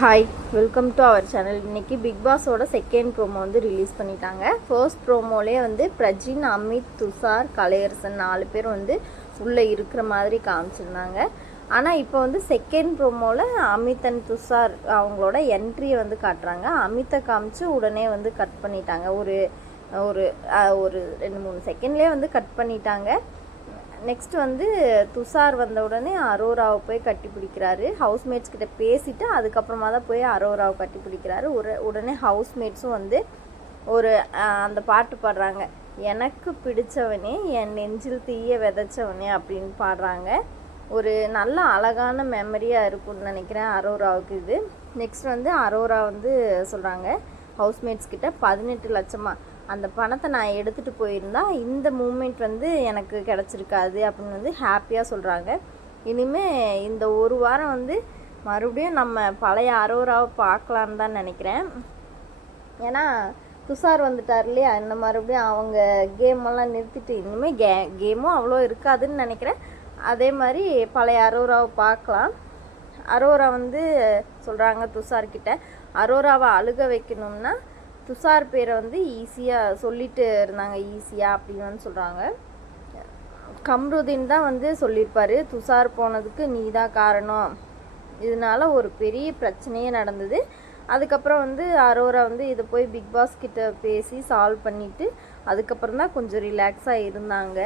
Hi, welcome to our channel. இன்றைக்கி Bigg பாஸோட second promo வந்து ரிலீஸ் பண்ணிட்டாங்க. ஃபர்ஸ்ட் ப்ரோமோலே வந்து பிரஜின், அமித், துஷார், கலையரசன் 4 பேர் வந்து உள்ளே இருக்கிற மாதிரி காமிச்சிருந்தாங்க. ஆனால் இப்போ வந்து செகண்ட் ப்ரோமோவில் அமித் அண்ட் துஷார் அவங்களோட என்ட்ரியை வந்து காட்டுறாங்க. அமித்தை காமிச்சு உடனே வந்து கட் பண்ணிட்டாங்க. ஒரு ஒரு ஒரு 2-3 செகண்ட்லேயே வந்து கட் பண்ணிட்டாங்க. நெக்ஸ்ட் வந்து துஷார் வந்த உடனே அரோராவை போய் கட்டி பிடிக்கிறாரு. ஹவுஸ்மேட்ஸ் கிட்ட பேசிவிட்டு அதுக்கப்புறமா தான் போய் அரோராவை கட்டி பிடிக்கிறாரு. உடனே ஹவுஸ்மேட்ஸும் வந்து ஒரு அந்த பாட்டு பாடுறாங்க, எனக்கு பிடிச்சவனே என் நெஞ்சில் தீய விதைச்சவனே அப்படின்னு பாடுறாங்க. ஒரு நல்ல அழகான மெமரியாக இருக்கும்னு நினைக்கிறேன் அரோராவுக்கு இது. நெக்ஸ்ட் வந்து அரோரா வந்து சொல்கிறாங்க ஹவுஸ்மேட்ஸ் கிட்ட 18 லட்சமா அந்த பணத்தை நான் எடுத்துகிட்டு போயிருந்தா இந்த மூமெண்ட் வந்து எனக்கு கிடச்சிருக்காது அப்படின்னு வந்து ஹாப்பியாக சொல்கிறாங்க. இனிமேல் இந்த ஒரு வாரம் வந்து மறுபடியும் நம்ம பழைய அரோராவை பார்க்கலான்னு தான் நினைக்கிறேன். ஏன்னா துஷார் வந்துட்டார் இல்லையா, இந்த மறுபடியும் அவங்க கேமெல்லாம் நிறுத்திட்டு இனிமேல் கேமும் அவ்வளோ இருக்காதுன்னு நினைக்கிறேன். அதே மாதிரி பழைய அரோராவை பார்க்கலாம். அரோரா வந்து சொல்கிறாங்க துஷார்கிட்ட, அரோராவை அழுக வைக்கணும்னா துஷார் பேரை வந்து ஈஸியாக சொல்லிட்டு இருந்தாங்க, ஈஸியாக அப்படின்னு வந்து சொல்கிறாங்க. கம்ருதீன் தான் வந்து சொல்லியிருப்பார், துஷார் போனதுக்கு நீ தான் காரணம், இதனால ஒரு பெரிய பிரச்சனையே நடந்தது. அதுக்கப்புறம் வந்து அரோரா வந்து இதை போய் பிக் பாஸ் கிட்ட பேசி சால்வ் பண்ணிவிட்டு அதுக்கப்புறம் தான் கொஞ்சம் ரிலாக்ஸாக இருந்தாங்க.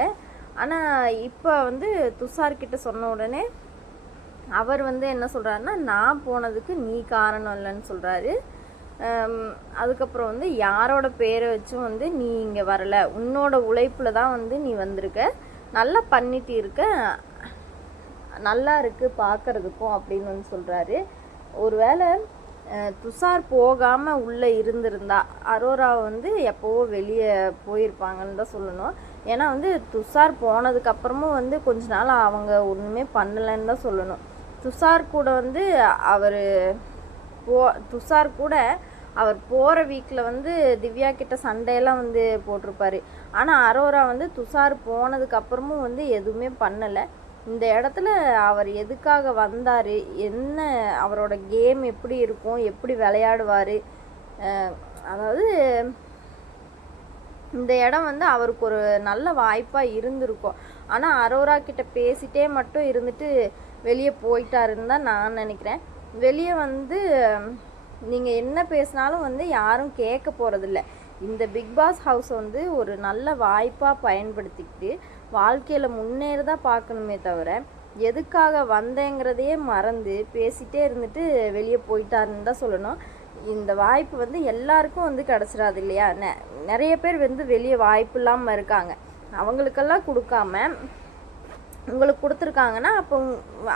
ஆனால் இப்போ வந்து துஷார்கிட்ட சொன்ன உடனே அவர் வந்து என்ன சொல்கிறாருன்னா, நான் போனதுக்கு நீ காரணம் இல்லைன்னு சொல்கிறாரு. அதுக்கப்புறம் வந்து யாரோட பேரை வச்சும் வந்து நீ இங்கே வரலை, உன்னோட உழைப்பில் தான் வந்து நீ வந்திருக்க, நல்லா பண்ணிட்டு இருக்க, நல்லா இருக்குது பார்க்குறதுக்கும் அப்படின்னு வந்து சொல்கிறாரு. ஒருவேளை துஷார் போகாமல் உள்ளே இருந்திருந்தா அரோரா வந்து எப்போவோ வெளியே போயிருப்பாங்கன்னு தான் சொல்லணும். ஏன்னா வந்து துஷார் போனதுக்கப்புறமும் வந்து கொஞ்ச நாள் அவங்க ஒன்றுமே பண்ணலைன்னு தான் சொல்லணும். துஷார் கூட வந்து துஷார் கூட அவர் போகிற வீக்கில் வந்து திவ்யா கிட்ட சண்டையெல்லாம் வந்து போட்டிருப்பாரு. ஆனால் அரோரா வந்து துஷார் போனதுக்கப்புறமும் வந்து எதுவுமே பண்ணலை. இந்த இடத்துல அவர் எதுக்காக வந்தார், என்ன அவரோட கேம் எப்படி இருக்கும், எப்படி விளையாடுவார், அதாவது இந்த இடம் வந்து அவருக்கு ஒரு நல்ல வாய்ப்பாக இருந்திருக்கும். ஆனால் அரோரா கிட்ட பேசிட்டே மட்டும் இருந்துட்டு வெளியே போயிட்டாருன்னு தான் நான் நினைக்கிறேன். வெளியே வந்து நீங்கள் என்ன பேசினாலும் வந்து யாரும் கேட்க போகிறதில்ல. இந்த பிக் பாஸ் ஹவுஸை வந்து ஒரு நல்ல வாய்ப்பாக பயன்படுத்திக்கிட்டு வாழ்க்கையில் முன்னேறதான் பார்க்கணுமே தவிர எதுக்காக வந்தேங்கிறதையே மறந்து பேசிகிட்டே இருந்துட்டு வெளியே போயிட்டாருன்னு தான் சொல்லணும். இந்த வாய்ப்பு வந்து எல்லாருக்கும் வந்து கிடச்சிடாது இல்லையா. நிறைய பேர் வந்து வெளியே வாய்ப்பு இல்லாமல் இருக்காங்க. அவங்களுக்கெல்லாம் கொடுக்காம உங்களுக்கு கொடுத்துருக்காங்கன்னா அப்போ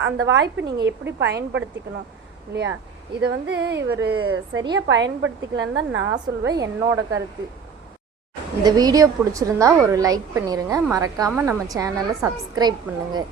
அந்த வாய்ப்பு நீங்கள் எப்படி பயன்படுத்திக்கணும் இல்லையா. இதை வந்து இவர் சரியாக பயன்படுத்திக்கலன்னு தான் நான் சொல்வேன், என்னோட கருத்து. இந்த வீடியோ பிடிச்சிருந்தா ஒரு லைக் பண்ணிடுங்க, மறக்காமல் நம்ம சேனலை சப்ஸ்கிரைப் பண்ணுங்கள்.